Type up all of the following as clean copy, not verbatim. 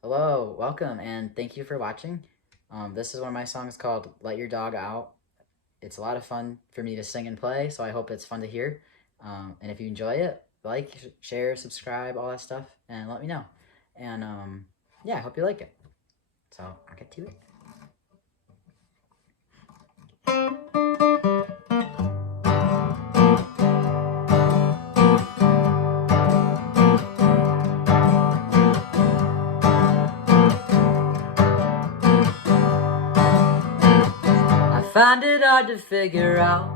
Hello, welcome, and thank you for watching. This is one of my songs called Let Your Dog Out. It's a lot of fun for me to sing and play, so I hope it's fun to hear. And if you enjoy it, like, share, subscribe, all that stuff, and let me know. And yeah, I hope you like it. So I'll get to it. I find it hard to figure out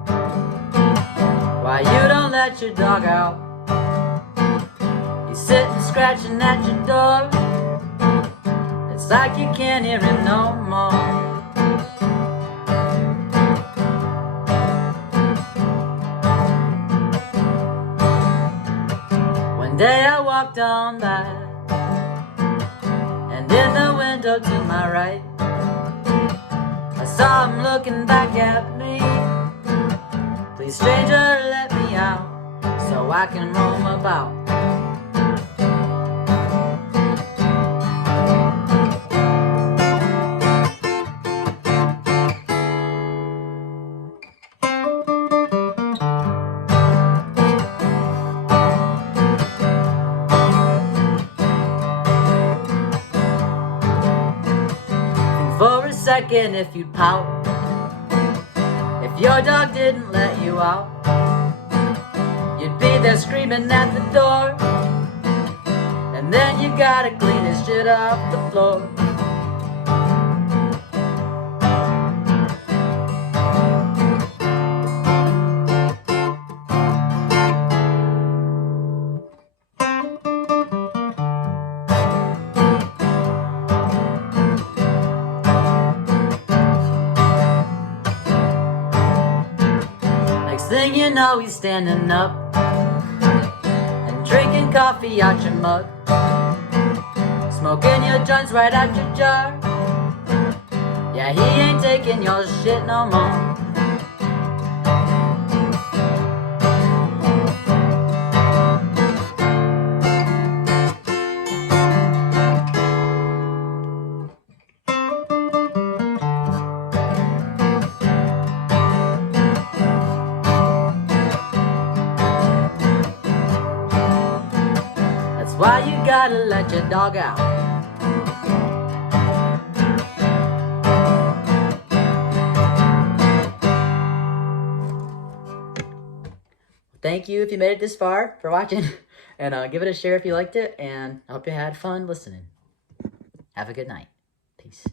why you don't let your dog out. He's sitting scratching at your door. It's like you can't hear him no more. One day I walked on by, and in the window to my right, I saw him looking back at me. Please, stranger, let me out so I can roam about. Think for a second if you'd pout if your dog didn't let you out. You'd be there screaming at the door, and then you gotta clean his shit off the floor. Next thing you know, he's standing up and drinking coffee out your mug, smoking your joints right out your jar. Yeah, he ain't taking your shit no more. That's why you gotta let your dog out. Thank you if you made it this far for watching, and give it a share if you liked it, and I hope you had fun listening. Have a good night. Peace.